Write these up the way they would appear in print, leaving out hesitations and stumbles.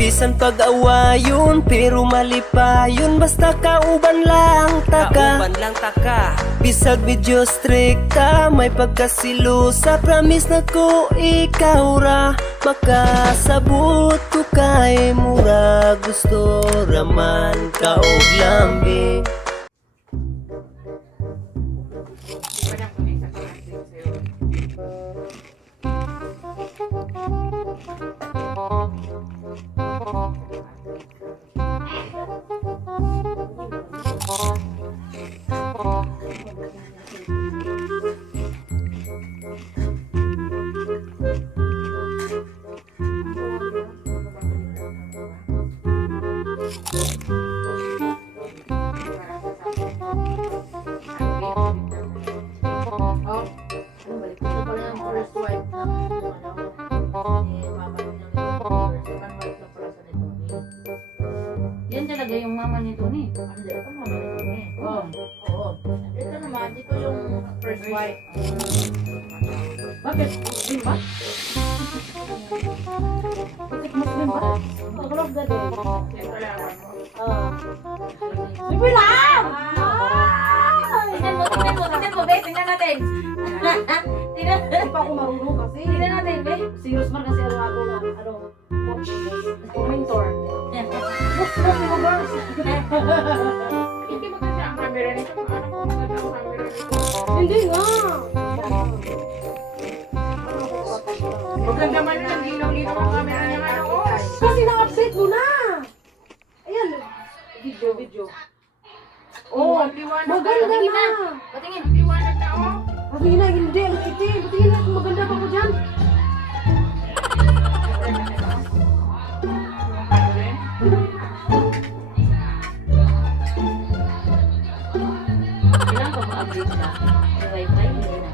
Bisan pag-awayon, pero malipayon. Basta kauban lang taka. Bisag medyo strikta, may pagkasilusa. Promise na ko ikaw ra makasabot ko kay mura. Gusto raman ka og lambing. Yan talaga yung mama ni Tony. Ito mama ni Tony. Oo. Oo. Ito naman, dito yung first wife. Bakit? Muslim ba? Bakit Muslim ba? Pag-love ka din. Ito lang mo. Sige lang! Tingnan mo, be. Tingnan natin. Hindi pa ako marunong kasi. Tingnan natin, be. Si Rosmar kasi ako na, coach, mentor. Gusto mo si Roberts. Hindi maganda ang camera nito. Paano kung maganda ang camera nito? Hindi nga. Maganda man lang dinaw-linaw ang camera niya nga ako. Kasi na-update mo na. Ayan, video. Oh, maganda na. Patingin. Ang liwanag na ako. Patingin na, hindi, ang itim. Patingin na kung maganda pa ko dyan. Kailangan ko ma-update na. Yung wifi, hindi na.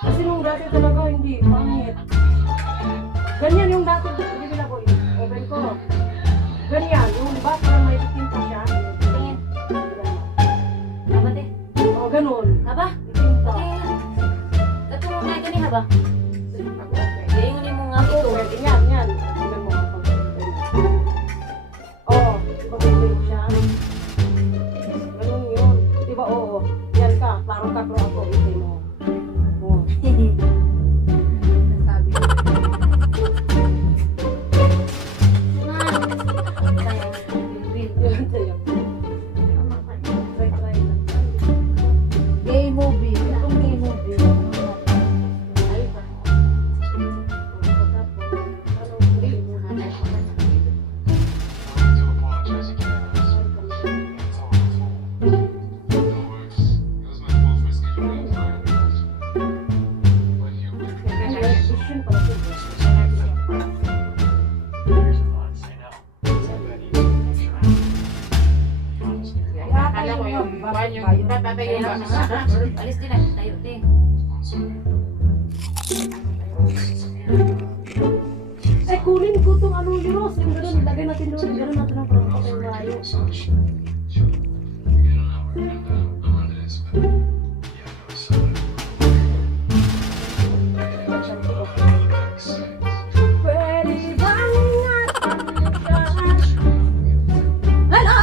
Kasi nung dati talaga hindi, pangit. Ganyan yung dati, hindi nila ko open ko. Ganyan, yung ba parang may itim pa siya. Patingin. Haba, te. O, ganun. Haba? Itim pa. Patingin. Katulong na gani, haba? Gayon mo nga Oo, ito. yan. Tingnan mo. Oo, pag-itim siya. Ganun yun. Diba, oo. Yan ka, parang ka, pero ako, itim mo. Oo. Sabi ko. Yan sa'yo. Try lang. Gay movie. Itong gay movie. Ay, Akala ko yung banyo. Tatatayo ba? Alis din na. Tayo, te. eh, kunin ko itong ano yun, Ross. Yung ganun, lagay natin doon. Ganun natin ang parang patay layo. Pwede bang ingatan ka? Hello!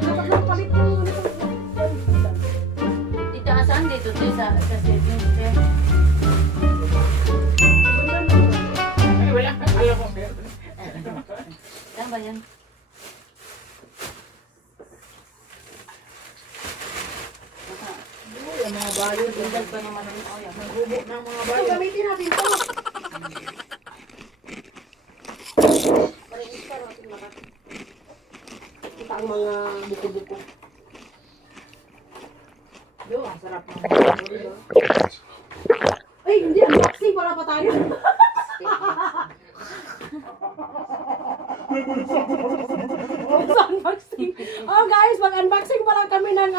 Dapat lang palit mo yun. Dito, asan? Dito, te. Sa settings, te. Ay, wala. Alam mo, meron. Saan ba yan? Uy, ang mga bayo. Tindag pa naman ang oya. Nagubo ng mga Ito, bayo. gamitin natin ito. Kita ang mga buko-buko. Yo, ang sarap ng bayo, diba? Ay, hindi. Unboxing pala pa tayo. Unboxing. Oh guys, mag-unboxing pa lang kami ng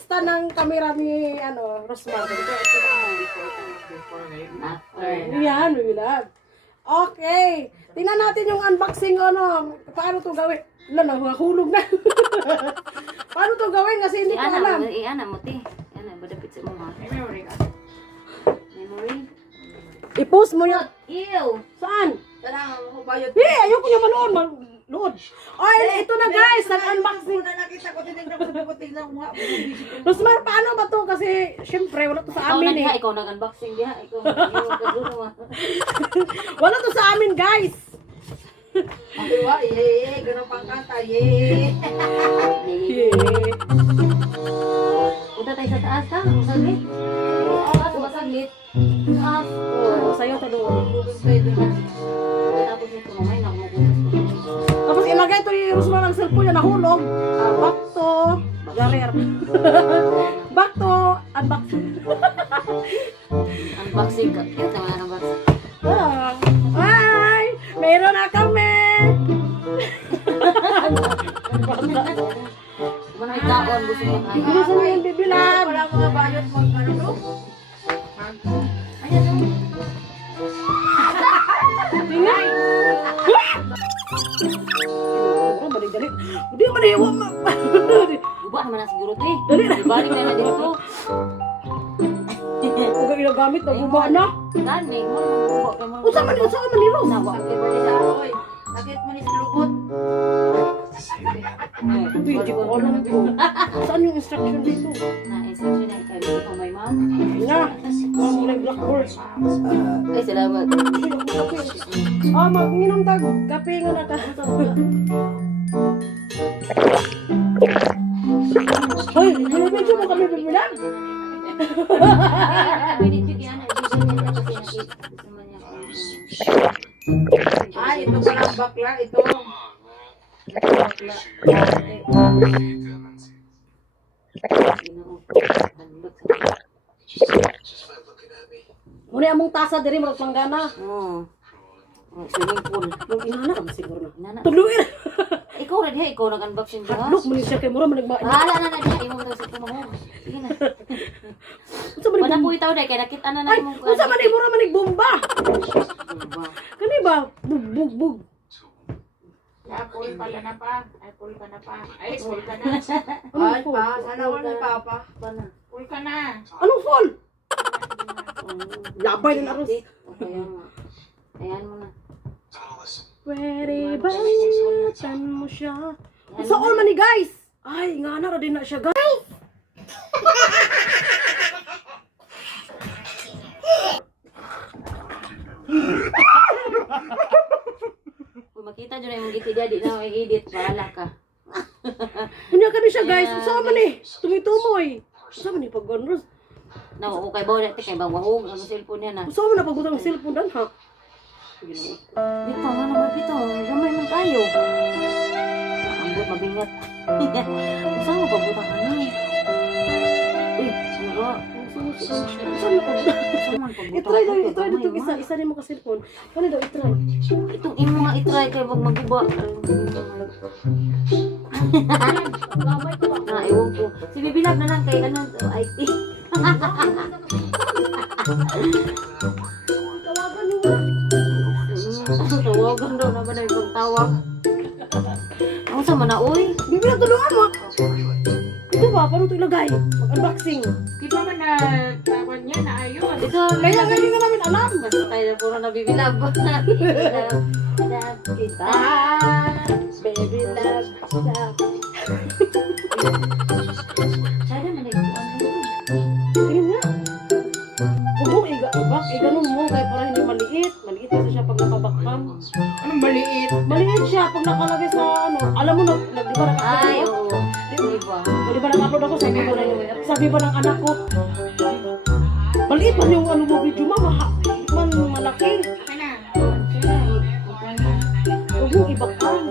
stand ng camera ni Rosmar. Before ngayon. After. Yan, we love. Okay. Tingnan natin yung unboxing paano to gawin. Wala na, hulog na. Paano to gawin kasi hindi ko alam. Iana mo, te. Iana, badapit sa mga. May memory ka. I-post mo yan. Ew! Saan? Tara, ako bayad. Ayoko niya manood. Manood. Ay, ito na guys. Nag-unboxing. Na nakita ko, tinignan ko, sabi ko, tignan ko nga. Rosmar, paano ba to? Kasi, syempre, wala to sa amin eh. Ikaw nag-unboxing diha. Ikaw nag-unboxing. Wala to sa amin, guys. Diba? Yee, ganun pang kanta, yee. Punta tayo sa taas ha? Masaglit. Masaglit. Taas. Oh, sayo to doon. Tapos ito mamay nakukulas ko. Tapos ilagay to yung Rosmar ng cellphone niya nahulog. Back to Garer. Back to unboxing. Unboxing ka. Cute naman ang unboxing. Ay! Meron na kami! Mana itaon gusto mo kaya. Gusto mo yung bibilad? Wala mga bayad mag-ano to? Ayan. Tingnan! Dali. Hindi man iwa ma. Guba naman na siguro to eh. Dali na. Ibalik na na dito. Huwag ginagamit na guba na. Gani. Mo kay mo. Usa man ni Ros. Nawa. Sakit mo ni sa aroy. Sakit mo ni sa lukot. Hindi ko alam ko. Saan yung instruction dito? Na instruction na kay mo may ma'am. Nga. Mga mulay blackboard. Ay salamat. Mag-inom tag. Kape nga na ka. Hoy, binibidyo mo kami bibilan. Binidyo kaya na. Ay, ito palang bakla, ito. Muna among tasa diri marag panggana. Oo. Swimming pool. Yung inana ka siguro na. Inana. Tuluir. Ikaw na diha, ikaw nag-unboxing diha. Look, muna siya kay mura managba. Ala na diha, imo mo sa kumaho. Sige na. Unsa man Wala ni po itaw dai kay nakita na Ay, na imong unsa man ni mura manig bomba? Kani ba? Bug. Ay, full pala na pa. Ay, full ka na pa. Ay, full ka na. Ano Ay, full? pa. Sana wala pa pa. Pana. Full ka na. Anong full? Labay na aros. Kaya nga. Ayan mo na. Pwede ba ingatan mo siya? Sa all man ni guys. Ay, nga na din na siya guys. Kung makita dyan na imong giti di na i-edit, bahala ka. Kunya ka ni siya guys. Sa man ni? Tumitumoy. Sa man ni paggonros? Na ako kay bawa dati kay bawahog ang cellphone niya na. Sa man na pagutang cellphone dan ha? Dito nga naman dito, gamay man tayo. Ambot mabingat. Usa mo pabuta ka na. Uy, sira. Saan mo pagutang? I-try daw, i-try dito isa ni mo ka cellphone. Kani daw i-try. Itong imo nga i-try kay wag maguba. Lamay ko ba? Na ewan ko. Si Bibilab na lang kay ano IT. Tawagan niyo na. Tawagan daw na ba na ibang tawag. Ang sama na uy. Bibila tulungan mo. Ito ba? Paano ito ilagay? Mag-unboxing. Di ba man na tawag niya na ayun? Ito, Kaya nga hindi nga namin alam. basta tayo na puro nabibilab. Bibilab kita. Baby love, love. Sana man nagkuhan na yun. Tingin nga. Huwag mo iga-ibak. Iganon mo kahit parang hindi maliit. Maliit kasi siya pag nakabakam. Anong maliit? Maliit siya pag nakalagay sa ano. Alam mo, di ba Ay, nag-upload ako? oo. Diba? Di ba nag-upload ako? Sabi ba ng anak ko? Maliit man yung ano mo video mo. Man malaki. Okay na. Huwag mo ibakam.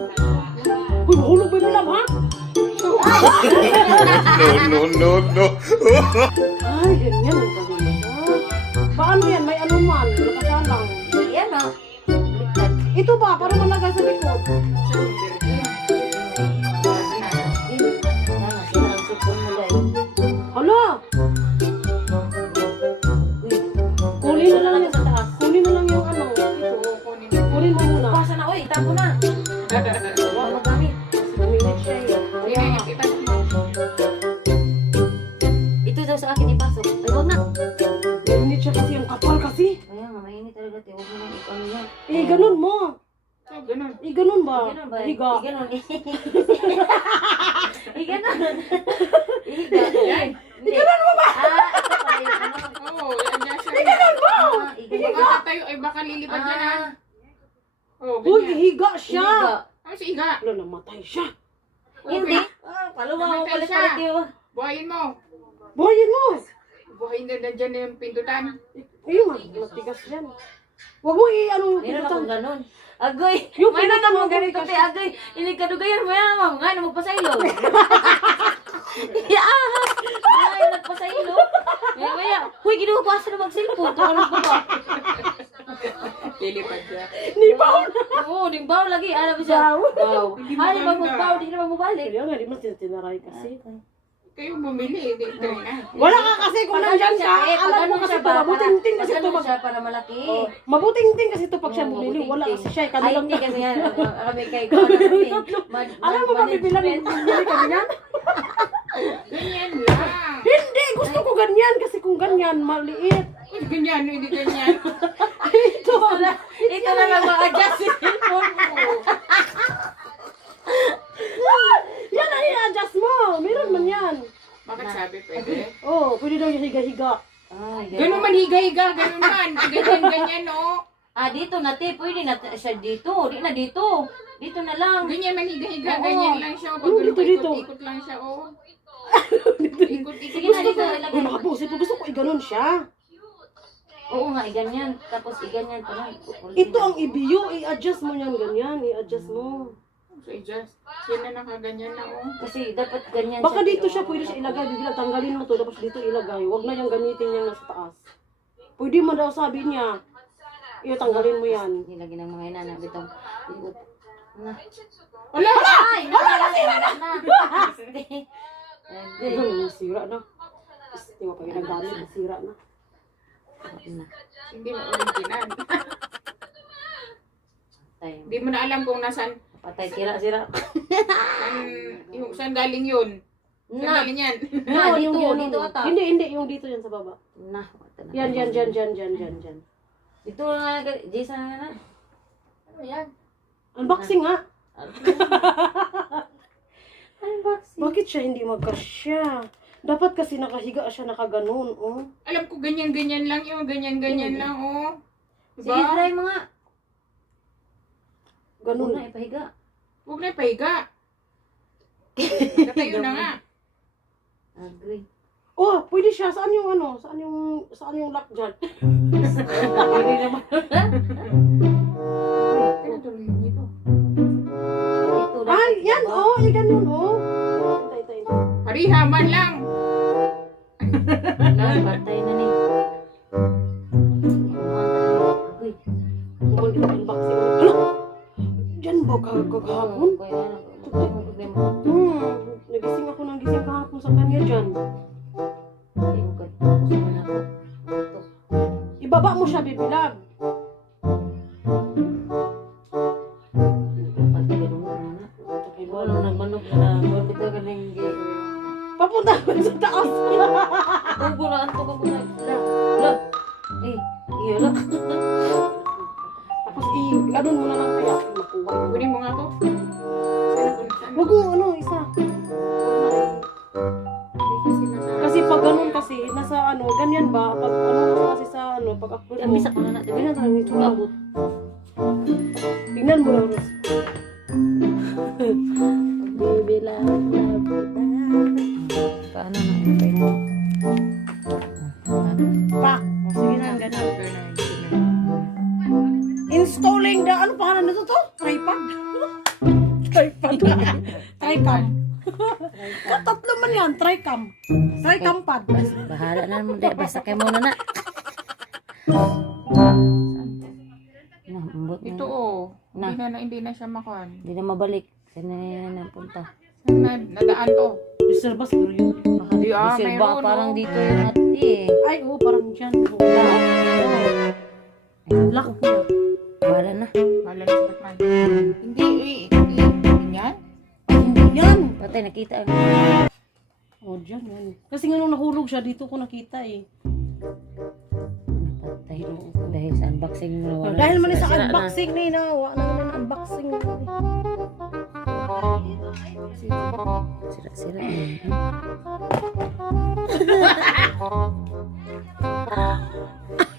Uy, mahulog ba yung bilang ha? No. Ay, ganyan ang pagbilang. Paano yan? May ano man. Nakasalang. Yan o. Baliktad. Ito ba? Para malagay sa likod. Yan o, sila ang sipon mo dahil. Hala! Uy, Kunin na lang sa taas. Kunin na lang yung ano. Ito. Kunin mo muna. Pasa na, uy, tapo na. Huwag magamit. Minute siya yun. Ito daw sa akin ipasok. Ay, huwag na. Minute siya kasi kasi ang kapal kasi. Kaya nga, mainit talaga. Huwag mo nang ano yan. Eh, ganun mo. So, ganun. Eh, ganun ba? Ganun ba? Higa. Ganun. Ganun. Higa. Yan. Ganun mo ba? Ito pala yung ano. Oo, yan siya. Ganun mo! Baka tayo ay baka lilipad yan ha. Oo, Uy, ganyan. higa siya. Higa. Ano si Iga? Wala, namatay siya. Hindi. Paluwa mo palit-palit yun. Buhayin mo. Buhayin mo. Buhayin na nandyan na yung pintutan. Ayun, matigas yan. Huwag mo i-ano. Meron akong ganun. Agoy! Yung May pinata mo mo, ganito, te. Agoy! Ilig kadugayan mo yan, ma'am. Nga, magpasaylo. Yaahas! Nga, nagpasaylo. Maya, huy, ginuha ko asa na mag-cellphone. Tuwalan ko ba? Lilipad siya. Nibaw na. Oo, nimbaw lagi. Ano ba siya? Wow. Hani, maganda. magbaw, di na magbalik. Kaya nga, di mo tinaray kasi. Kayo bumili, hindi na. Wala ka kasi kung nandyan ka. Alam mo kasi ito, mabuting-ting kasi ito. siya para malaki. Mabuting-ting kasi ito pag siya Oo, bumili. Wala mabuting-ting. kasi siya. Ay, Kanilang hindi kasi yan. Kami kay ko namin. Alam mo ba, bibilan bumili kami yan? Ganyan lang. Hindi, gusto ko ganyan. Kasi kung ganyan, maliit. Uy, ganyan, hindi ganyan. Ito na lang ma-adjust yung cellphone mo. Yan ang i-adjust mo. Meron man yan. Bakit sabi pwede? Oh, pwede daw yung higa-higa. Ay, Ganun man higa-higa, ganun man. Ganyan-ganyan, no? Ah, dito na, te. Pwede na siya dito. Di na dito. Dito na lang. Ganyan man higa-higa, Oo. ganyan lang siya. Pag Dito, dito. ikot-ikot lang siya, oh. Ikot-ikot Sige na, lang dito. siya. Ilagay Uy, mo. nakapusit ko. Gusto ko i-ganon siya. Oo nga, iganyan. Tapos iganyan pa lang. Ito ang ibiyo. I-adjust mo yan ganyan. I-adjust mo. So, just, yan na nakaganyan na, oh. Kasi dapat ganyan Baka dito te, siya, oh. pwede siya ilagay. Bibila, tanggalin mo to, tapos dito ilagay. Huwag na yung gamitin niya nasa taas. Pwede mo daw sabi niya. Iyo, tanggalin mo yan. Nilagay ng mga inana. Bitong. Ikot. Na. Wala! Ay! Nasira na! Ano, nasira na. Hindi mo pa ginagamit, nasira na. Hindi mo ulintinan. Patay. Hindi mo na alam kung nasan, Patay. Sira. saan galing yun. Saan Na! galing yan. Na, Yung dito. ano, Dito ata. Hindi, yung dito yan sa baba. Na. Wata na. Yan. Dito nga. Jason nga na. Ano yan? Unboxing nga. Unboxing. Bakit siya hindi magkasya? Dapat kasi nakahiga siya, nakaganon, oh. Alam ko ganyan-ganyan lang yun. Ganyan-ganyan lang, oh. Sige, Diba? try mo nga. Huwag Ganon. na ipahiga. Huwag na ipahiga. Katayo na nga. Agree. Oh, pwede siya. Saan yung ano? Saan yung lock dyan? Pwede naman. Pinatuloy nito. Ito lang. Ay, yan, oh. Ay, ganun, oh. Tay. Hariha man lang. Wala, patay na ni. Uy. Huwag yung unboxing. Hala! Diyan ba kagahapon? Kaya ano, problema. Nagising ako ng gising kahapon sa kanya dyan. Hindi mo kaya. Gusto mo na ako. Ito. Ibaba mo siya, bibilag. Patay ganun na. Wala nang manok na. Wala ka na hindi. Papunta ko sa taas. Tubo na. Tubo ko na. Wala. Eh. Iyala. Tapos i-ganon mo na lang kaya. Makuha. Kunin mo nga to. Saan? Huwag mo, ano, isa. Kasi nasa... Kasi pag ganun kasi, nasa ano, ganyan ba? Pag ano kasi sa ano, pag upload Ang mo. misa ko na natin. Tingnan talaga ito. Abot. Tingnan mo lang, Ros. Bibilag na kita. Paano na? Antay mo. Pa. O, sige na, ganun. Ganun. Installing the, ano pangalan nito to? Tripod? Tripod. Tricam. Tatlo man yan, tricam. Tricam pad. Bahala na mo. Basta kayo muna na. Ambot Ito, na. oh. Na. Hindi na siya makuhan. Hindi na mabalik. Saan na napunta? Saan nadaan to? Reserva siguro yun. Di Reserva, mayroon, parang oh. dito yung ati eh. Ay, oo, parang dyan. Lock mo na. Bahala na. Wala na sa Batman. Hindi, ganyan? Hindi yan. Patay, nakita. O, dyan yan. Kasi nga nung nahulog siya, dito ko nakita eh. Patay Ginoo. Dahil sa unboxing mo wala. Dahil man sa sira-sira na. unboxing ni na, wa na naman unboxing. Sira-sira.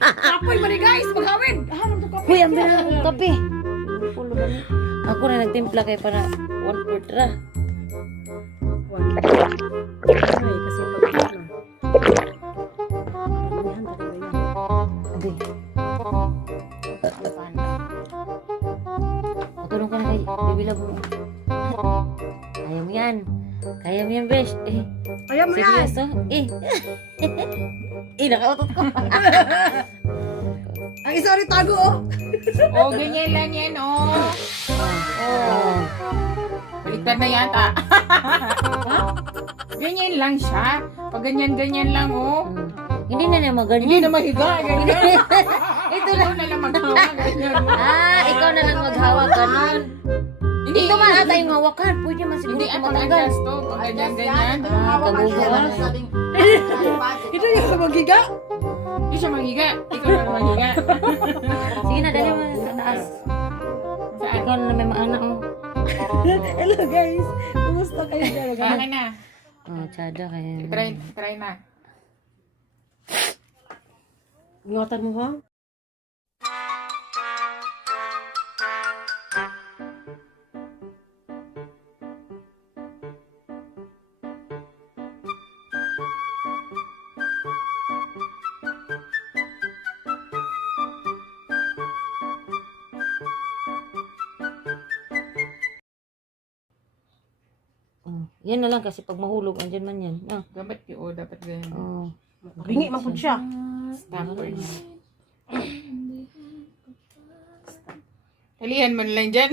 Kapoy man guys, maghawid. Haram to kapoy. Uy, ang bilang ng kape. Pulo ba ni? Ako na nagtimpla kay para 1/4 ra. Ay, kasi pag na. Pamihan talaga yan. Abi. Matulong ka na kay Bibilab mo. Kaya mo yan. Kaya mo yan, besh. Ayaw mo yan. Seryoso? Nakautot ko. Ang isa rin tago oh. Oh, ganyan lang yan, oh. Oh. Baliktad na yata. Ganyan lang siya. Pag ganyan-ganyan lang, oh. Hindi na naman Hindi ganyan. na mahiga, ganyan. Ito Ikaw lang. na lang maghawa, ganyan mo. Ikaw na lang maghawak ganun. Hindi, Ito man ata yung hawakan. Pwede man siguro Hindi, ito at matanggal. adjust to. Pag ganyan-ganyan. Kagugawan. Ito yung magiga. Hindi siya mahiga. Ikaw na lang mahiga. Sige na, dali mo sa taas. Saan? Ikaw na may maana oh. Hello guys. Kumusta kayo dyan? Saan na? Oh, tsada kaya. Try na. Ingatan mo ha? Yan na lang kasi pag mahulog, andyan man yan. Dapat yun, dapat ganyan. Oh. Bingi man po siya. Stopper niya. Talihan mo na lang dyan.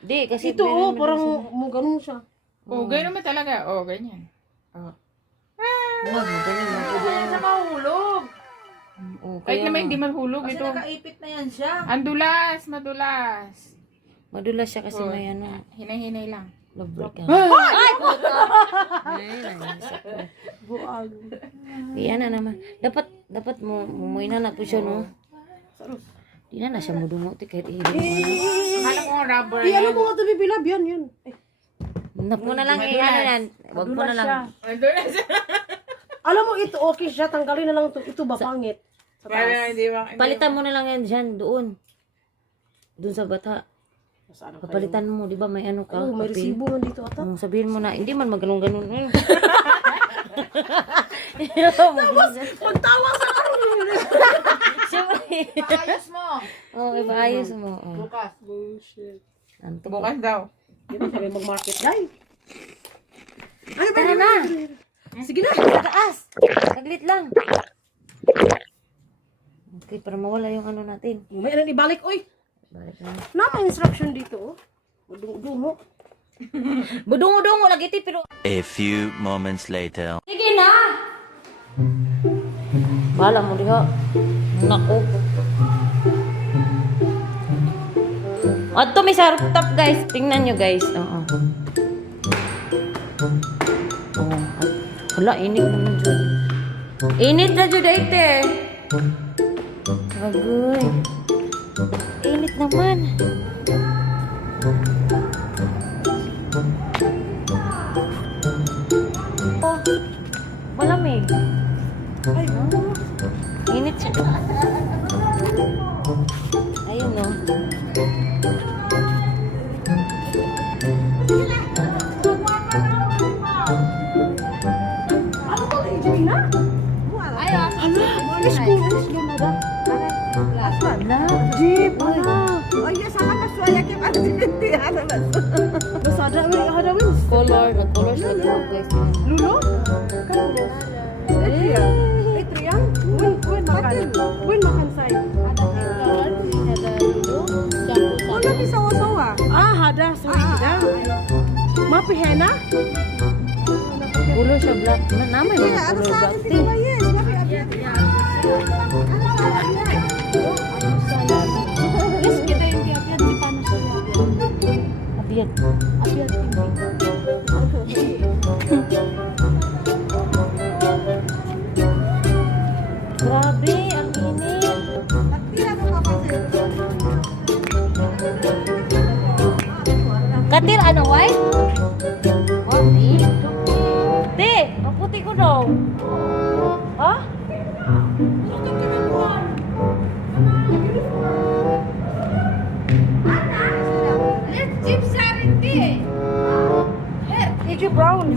Di, kasi Ito oh, parang mo ganun siya. Oh, ganyan naman talaga. Oh, ganyan. Oh. Magaling. Sa mahulog. Oh, Kahit kaya naman nga. hindi mahulog Kasi ito. nakaipit na yan siya. Andulas, madulas. Madulas siya kasi Oh. may ano. Hinay-hinay lang. Love break ka. Ay! Ay, naisip ko. Buag. Iyan na naman. Dapat mo mumoy na po siya, no? Di na siya mudumuti kahit ihilin mo na. Akala ko rubber Ano yan. mo nga ito bibilab yan yan. Eh, Nap mo na lang, Madulas. iyan yan. Wag mo na lang. Andulas. alam mo ito okay siya, tanggalin na lang ito. Ito ba pangit? Sa Para taas. hindi ba? Palitan mo na lang yan dyan, doon. Doon sa bata. Saan ang Papalitan mo, di ba may ano ka? Oh, may papel? resibo man dito ata. Sabihin mo na, hindi man maganon-ganon. Pagtawa sa Siyempre. Ayos mo. Oo, ipaayos mo. Oh. Bukas. bullshit. Anto Bukas daw. Di ba sabi mag-market guys? Ay, Tara na! Sige na. Sa taas! Saglit lang. Okay, para mawala yung ano natin. May ilan ibalik. Uy, Balik na. may instruction dito. Oh. Dungo-dungo. Budungo-dungo lagi ti, pero... A few moments later. Sige na! Bala mo diha. Naku. Ato may sa rooftop guys. Tingnan nyo guys. Oo. Oh, wala, init naman dyan. Init na dyan dito eh. Agoy. Init naman. Oh, malamig. Ay, Init siya. Ayun no. ano ba kayo dyan na? Ano? School na ba? Jeep, ano? Masada, may hadawin. Color. Nag-color sila dito guys. Lulo? Adrian. Adrian? When makan? When makan say? Wala di sawa-sawa. Hada. Sorry, hada. Mapi hena? Color siya black. Namay mga color black tea. Yes, mapi abiyat. Yes, kita yung abiyat. Di paano siya abiyat? Abiyad. Abiyat hindi. Grabe, ang init. ano, white? What, eh? Di, kaputi ko daw. Ha? Let's chip sarindi. Medyo brown.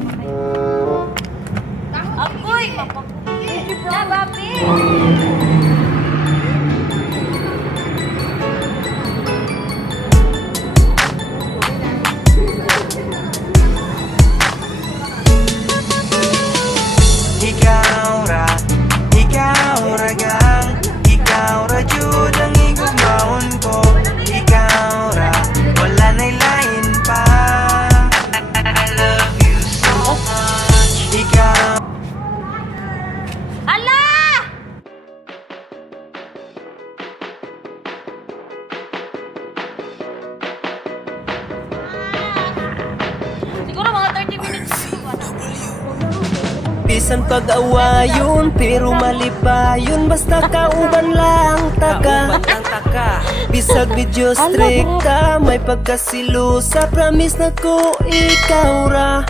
Ako'y medyo brown. Babi. Ikaw ra gang, ikaw ra jud ang igugmaon ko. Ikaw ra, wala na'y lain pa. I love you so much. Ikaw. Ala! Siguro mga 30 minutes. Bisan pag-awayon, pero malipayon. Basta kauban lang taka. Bisag medyo strikta, may pagkasilusa. Promise na ko ikaw ra.